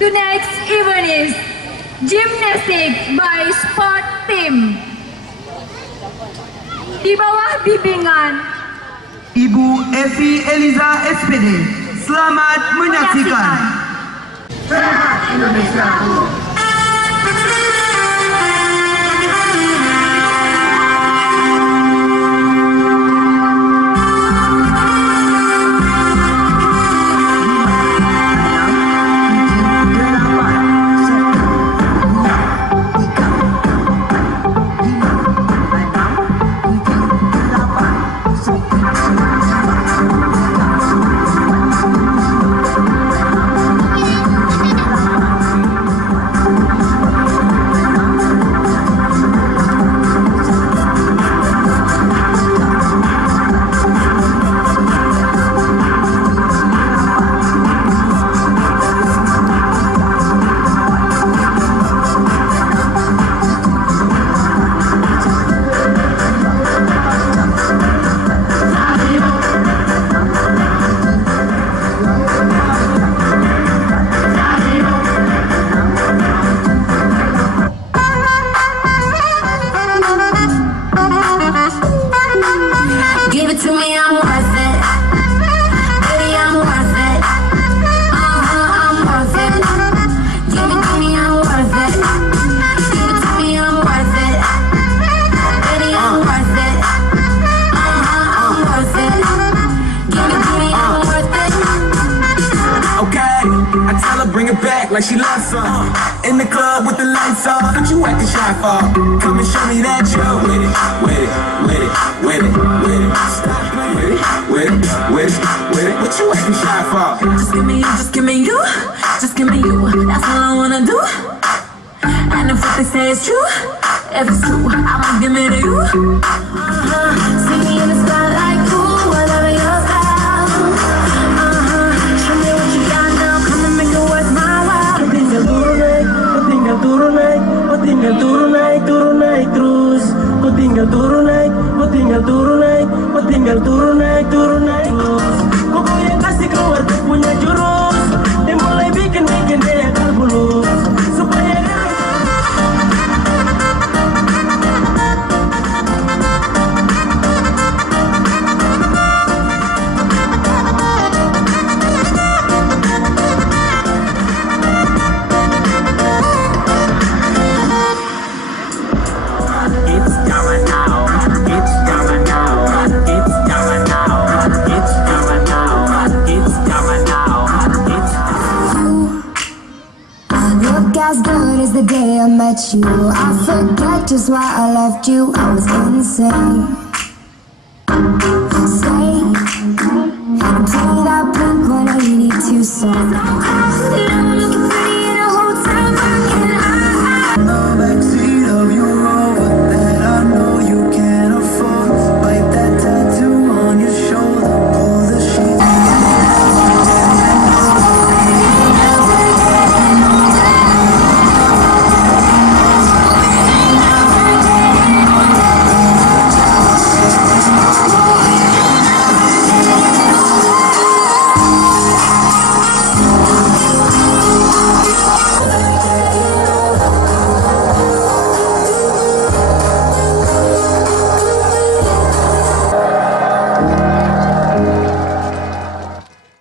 The next event is Gymnastics by Sport Team. Di bawah bimbingan Ibu Evi Eliza SPD. Selamat menyaksikan. Sehat Indonesia. Like she loves some in the club with the lights off. What you acting shy for? Come and show me that you're with it, with it, with it, with it, with it. Stop playing with it, with it, with it. What you acting shy for? Just give me you, just give me you, just give me you. That's all I wanna do. And if what they say is true, if it's true, I'ma give it to you. See me in the spotlight, cool, whatever your style. Show me what you got now, come and make it worth my while. Turun naik, turun naik terus. Ku tinggal turun naik, ku tinggal turun naik, ku tinggal turun naik terus. Ku yang kasih keluar tuh punya jurus, dia mulai bikin dia akal bulus. Supaya as good as the day I met you. I forget just why I left you. I was insane. Stay and play that Blink-182 song.